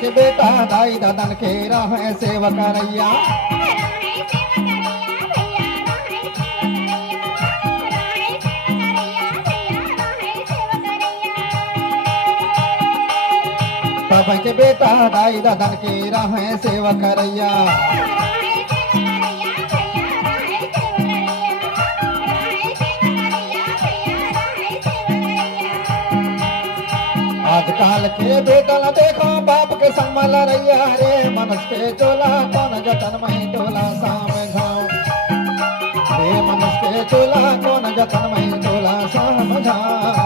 के बेटा दाई दादन के राह सेवा करैया तब के बेटा दाई दादन के राह सेवा करैया आजकल के बेटा ला देखो बाप के संग में लड़ैया रे मनस के चोला कौन जतन में टोला समझाओ रे मनस के चोला कौन जतन में टोला समझाओ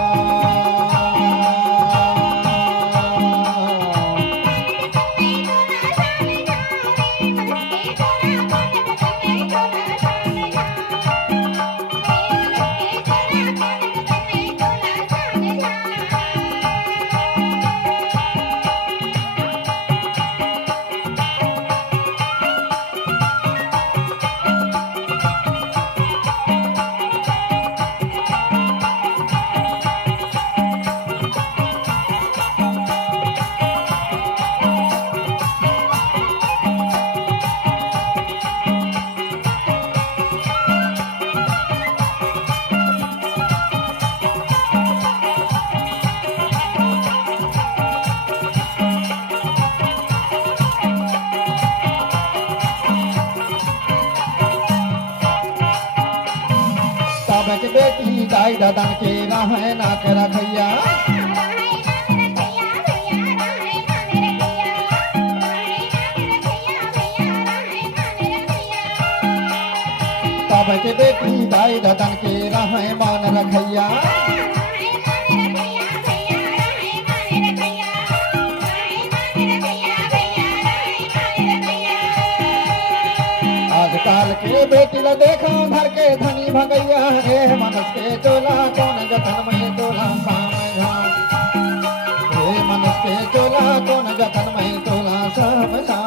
बेटी दाई दादन के राह ना के रखैया तब के बेटी दाई दादन के राह मान रखैया आजकल के बेटी ला देखो घर के धनी भगैया रे मनस के चोला कौन जतन में टोला समझा रे मनस के चोला कौन जतन में टोला समझा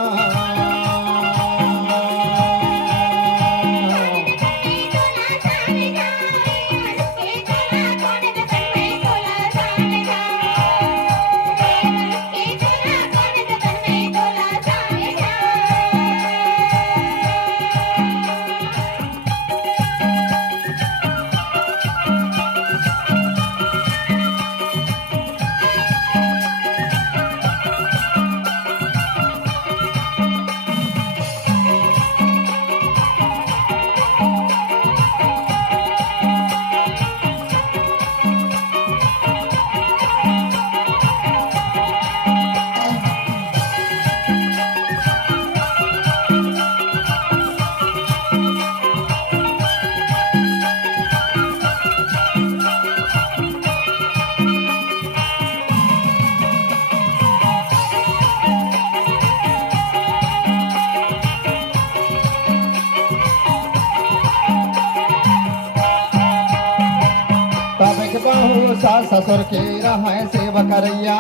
बहू सास ससुर के राह सेवा करैया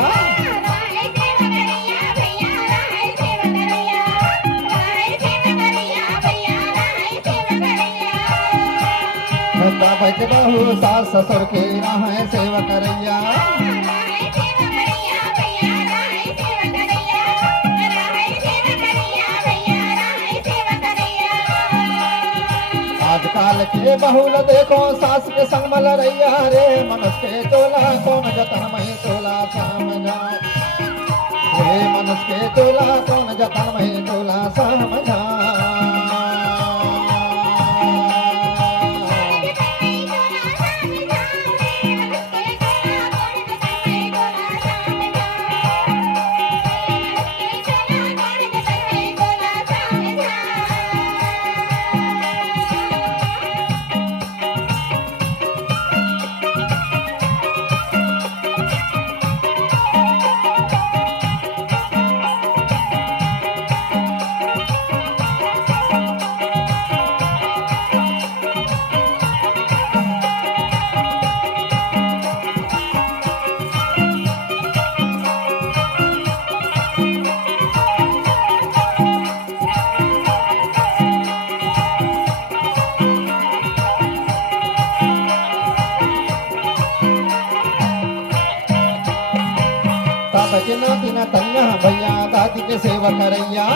बहू सास ससुर के राह सेवा करैया आजकल के बहुल देखो सास के संग में लड़ैया रे मनस के चोला कौन जतन में टोला समझा रे मनस के चोला कौन जतन में टोला समझा आदि के सेवा करैया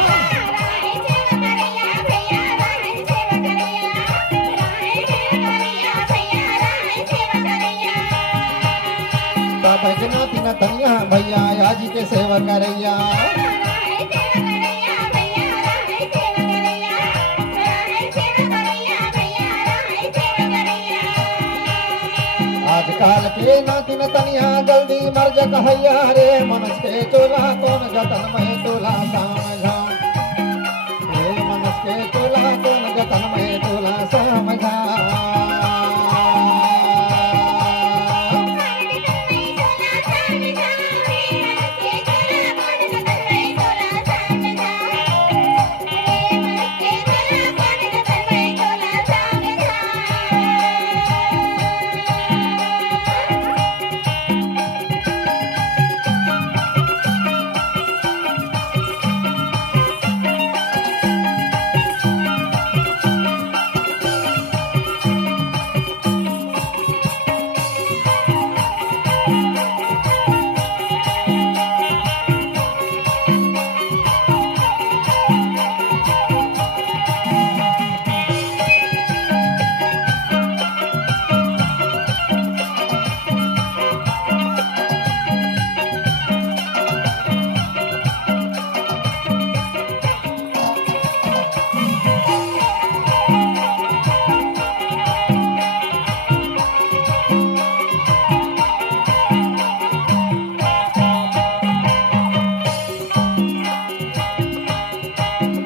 बैजनाथ न तनिया भैया आजी के सेवा करैया आजकल के नातिन तनिया जल्दी मर जा कहैया रे मनुष्य के चोला कौन जतन में तोला समझा रे मनुष्य के चोला कौन जतन में तोला समझा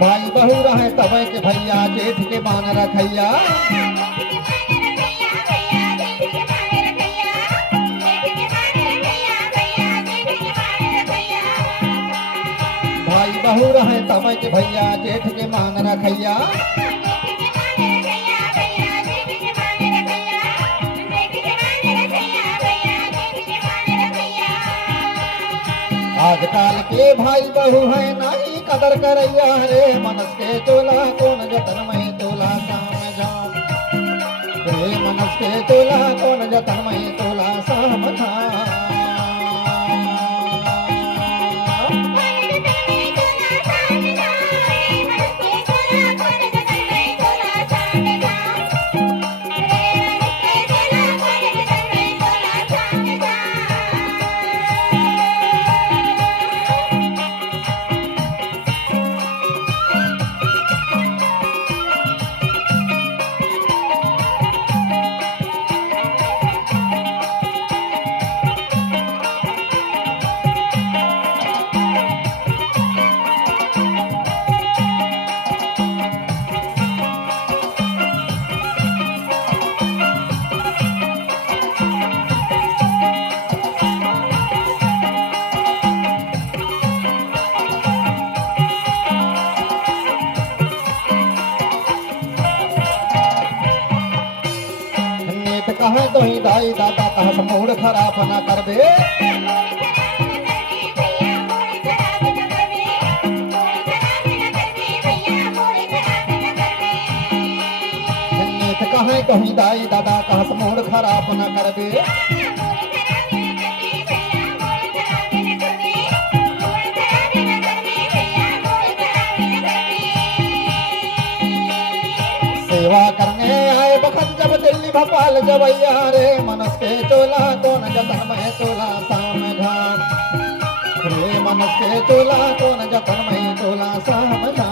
भाई बहू रहे तब के भैया जेठ के मान रखैया भाई बहू रहे तब के भैया जेठ के मान रखैया आजकल के भाई बहू है नहीं कदर करैया रे मनस के तोला कौन जतन में तोला समझा रे मनस के तोला कौन जतन में तोला समझा कहे तो ही दाई दादा कहा मूड खराब न करबे कहे तो ही दाई दादा कहा मूड खराब न करबे सेवा करने आए बखत जब दिल्ली भोपाल जवैया रे मनस के तोला कौन जतन में तोला समझा रे मनस के तोला कौन जतन में तोला समझा